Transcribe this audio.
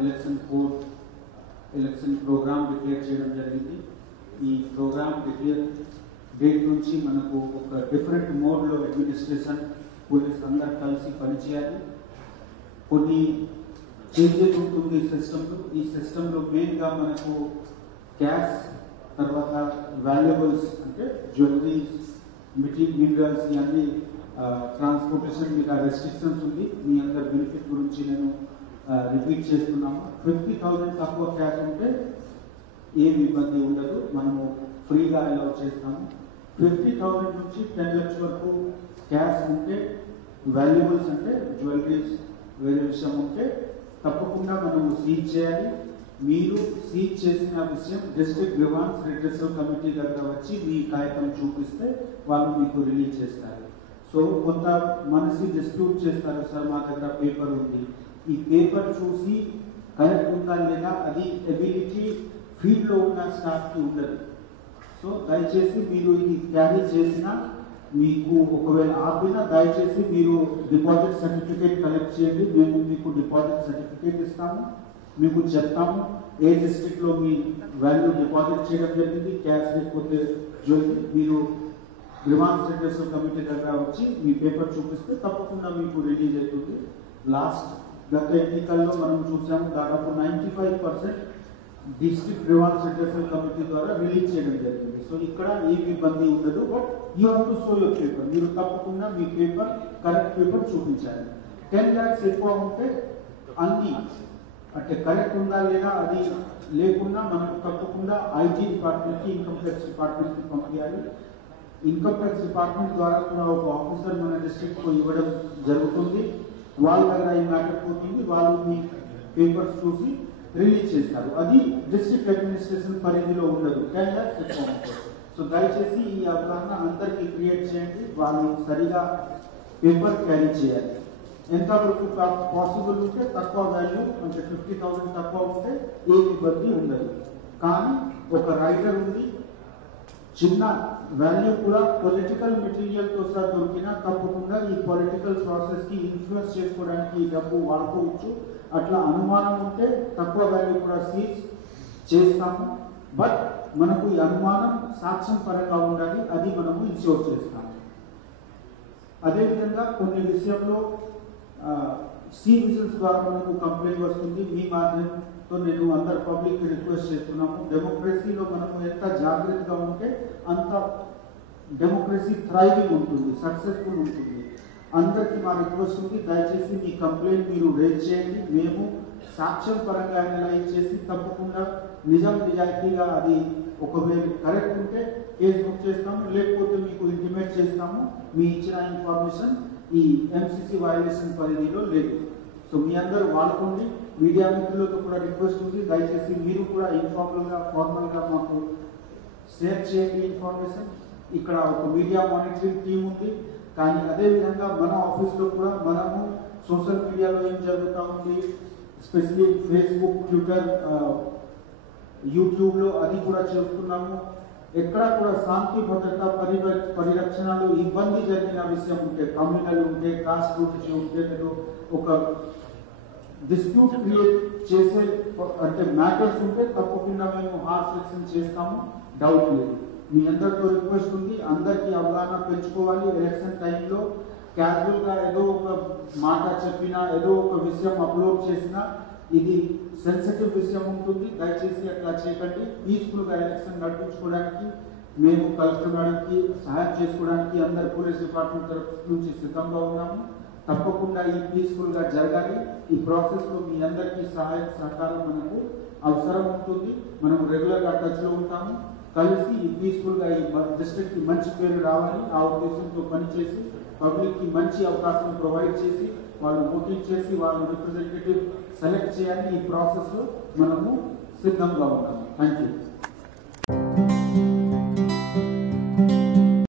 Election code election program declare చేయడం జరిగింది. ఈ ప్రోగ్రామ్ డిక్లేర్ డేట్ నుంచి మనకు ఒక డిఫరెంట్ మోడ్లో అడ్మినిస్ట్రేషన్ పోలీస్ అందరు కలిసి పనిచేయాలి. కొన్ని చేంజెస్ ఉంటుంది సిస్టంలో. ఈ సిస్టంలో మెయిన్గా మనకు క్యాష్, తర్వాత వాల్యుబుల్స్ అంటే జ్యువెలరీస్, మినరల్స్ ఇవన్నీ ట్రాన్స్పోర్టేషన్ మీద రెస్ట్రిక్షన్స్ ఉంది. మీ అందరి బెనిఫిట్ గురించి నేను రిపీట్ చేస్తున్నాము. 50,000 తక్కువ క్యాష్ ఉంటే ఏమి ఇబ్బంది ఉండదు, మనము ఫ్రీగా అలౌ చేస్తాము. 50,000 నుంచి 10 లక్షల వరకు క్యాష్ ఉంటే, వాల్యుబుల్స్ అంటే జ్యువెలరీస్ వేరే విషయం ఉంటే తప్పకుండా మనము సీజ్ చేయాలి. మీరు సీజ్ చేసిన విషయం డిస్ట్రిక్ట్ గ్రీవాన్స్ రిడ్రెసల్ కమిటీ దగ్గర వచ్చి మీ కాగితం చూపిస్తే వాళ్ళు మీకు రిలీజ్ చేస్తారు. సో కొంత మనిషి డిస్ప్యూట్ చేస్తారు, సార్ మా దగ్గర పేపర్ ఉంది, ఈ పేపర్ చూసి కరెక్ట్ ఉందా లేదా అది ఎబిలిటీ ఫీల్డ్లో ఉన్న స్టాఫ్కి ఉండదు. సో దయచేసి మీరు ఇది క్యారీ చేసిన మీకు ఒకవేళ ఆపినా దయచేసి మీరు డిపాజిట్ సర్టిఫికేట్ కలెక్ట్ చేయండి. మేము మీకు డిపాజిట్ సర్టిఫికేట్ ఇస్తాము, మీకు చెప్తాము ఏ డిస్ట్రిక్ట్లో మీ వాల్యూ డిపాజిట్ చేయడం జరిగింది, క్యాష్ లేకపోతే జ్యువెలరీ. మీరు గ్రీవాన్స్ రిడ్రెసల్ కమిటీ దగ్గర వచ్చి మీ పేపర్ చూపిస్తే తప్పకుండా మీకు రిలీజ్ అవుతుంది. లాస్ట్ గత ఎన్నికల్లో మనం చూసాము, దాదాపు 95% డిస్ట్రిక్ట్ గ్రీవాన్స్ రిడ్రెసల్ కమిటీ ద్వారా రిలీజ్ చేయడం జరిగింది. సో ఇక్కడ ఏమి ఇబ్బంది ఉండదు. But you have to show your paper. మీరు తప్పకుండా మీ పేపర్ కరెక్ట్ పేపర్ చూపించాలి. 10 lakhs ఎక్కువ ఉంటే అన్ని అంటే కరెక్ట్ ఉందా లేదా అది లేకుండా మనకు తప్పకుండా ఐటీ డిపార్ట్మెంట్కి, ఇన్కమ్ ట్యాక్స్ డిపార్ట్మెంట్కి పంపించాలి. ఇన్కమ్ ట్యాక్స్ డిపార్ట్మెంట్ ద్వారా కూడా ఒక ఆఫీసర్ మన డిస్ట్రిక్ట్కు ఇవ్వడం జరుగుతుంది. వాళ్ళ దగ్గర ఈ మ్యాటర్ పోతుంది, వాళ్ళు మీ పేపర్స్ చూసి రిలీజ్ చేస్తారు. అది డిస్ట్రిక్ట్ అడ్మినిస్ట్రేషన్ పరిధిలో ఉండదు. 10 lakhs ఎక్కువ ఉంటుంది. సో దయచేసి ఈ అవగాహన అందరికీ క్రియేట్ చేయండి. వాళ్ళు సరిగా పేపర్ క్యారీ చేయాలి. ఎంతవరకు పాసిబుల్ ఉంటే తక్కువ వాల్యూ అంటే 50,000 తక్కువ ఉంటే ఏ ఇబ్బంది ఉండదు. కానీ ఒక రైటర్ ఉంది, చిన్న వాల్యూ కూడా పొలిటికల్ మెటీరియల్తో సహా దొరికినా తప్పకుండా ఈ పొలిటికల్ ప్రాసెస్కి ఇన్ఫ్లుయెన్స్ చేసుకోవడానికి ఈ డబ్బు వాడుకోవచ్చు. అట్లా అనుమానం ఉంటే తక్కువ వాల్యూ కూడా సీజ్ చేస్తాము. బట్ మనకు ఈ అనుమానం సాక్ష్యం పరంగా ఉండాలి, అది మనము ఇన్ష్యూర్ చేస్తాము. అదేవిధంగా కొన్ని విషయంలో సి విజిల్స్ ద్వారా మనకు కంప్లైంట్ వస్తుంది. మీ మాధ్యమంతో నేను అందరు పబ్లిక్ రిక్వెస్ట్ చేస్తున్నాము, డెమోక్రసీలో మనము ఎంత జాగ్రత్తగా ఉంటే అంత డెమోక్రసీ థ్రైవింగ్ ఉంటుంది, సక్సెస్ఫుల్ ఉంటుంది. అందరికీ మా రిక్వెస్ట్ ఉంది, దయచేసి మీ కంప్లైంట్ మీరు రేజ్ చేయండి. మేము సాక్ష్యం పరంగా అనలైజ్ చేసి తప్పకుండా నిజం నిజాయితీగా అది ఒకవేళ కరెక్ట్ ఉంటే కేసు బుక్ చేస్తాము, లేకపోతే మీకు ఇంటిమేట్ చేస్తాము మీ ఇచ్చిన ఇన్ఫర్మేషన్ ఈ ఎంసీసీ వైలేషన్ పరిధిలో లేదు. సో మీ అందరూ వాడుకోండి. మీడియా మిత్రులతో కూడా రిక్వెస్ట్ ఉంది, దయచేసి మీరు కూడా ఫార్మల్గా మాకు షేర్ చేయండి ఇన్ఫర్మేషన్. ఇక్కడ ఒక మీడియా మానిటరింగ్ టీం ఉంది, కానీ అదేవిధంగా మన ఆఫీస్లో కూడా మనము సోషల్ మీడియాలో ఏం జరుగుతూ ఉంది, ఎస్పెషలీ ఫేస్బుక్, ట్విట్టర్, యూట్యూబ్లో అది కూడా చేస్తున్నాము. ఎక్కడ కూడా శాంతి భద్రత పరిరక్షణలో ఇబ్బంది జరిగిన విషయం ఉంటే, కమ్యూనల్ ఉంటే, కాస్ట్ రూట్ ఉంటే, మీరు ఒక డిస్ప్యూట్ క్రియేట్ చేసే అంటే మ్యాటర్స్ ఉంటే తప్పకుండా మేము హార్డ్ సెక్షన్ చేస్తాము, డౌట్ లేదు. మీ అందరితో రిక్వెస్ట్ ఉంది, అందరికీ అవగాహన పెంచుకోవాలి. ఎలక్షన్ టైంలో క్యాజువల్గా ఏదో ఒక మాట చెప్పినా, ఏదో ఒక విషయం అప్లోడ్ చేసినా ఇది సెన్సిటివ్ విషయం ఉంటుంది. దయచేసి అట్లా చేయకండి. పీస్ఫుల్గా ఎలక్షన్ నడిపించుకోవడానికి మేము కలెక్టర్ మేడంకి సహాయం చేసుకోవడానికి అందరు పోలీస్ డిపార్ట్మెంట్ తరఫు నుంచి సిద్ధంగా ఉన్నాము. తప్పకుండా ఈ పీస్ఫుల్గా జరగాలి. ఈ ప్రాసెస్లో మీ అందరికీ సహాయ సహకారం మనకు అవసరం ఉంటుంది. మనం రెగ్యులర్గా టచ్లో ఉంటాము. కలిసి ఈ పీస్ఫుల్గా ఈ డిస్ట్రిక్ట్కి మంచి పేరు రావాలి ఆ ఉద్దేశంతో పనిచేసి పబ్లిక్కి మంచి అవకాశం ప్రొవైడ్ చేసి వాళ్ళు ఓటింగ్ చేసి వాళ్ళు రిప్రజెంటేటివ్ సెలెక్ట్ చేయాలి. ఈ ప్రాసెస్లో మనము సిద్ధంగా ఉన్నాము. Thank you.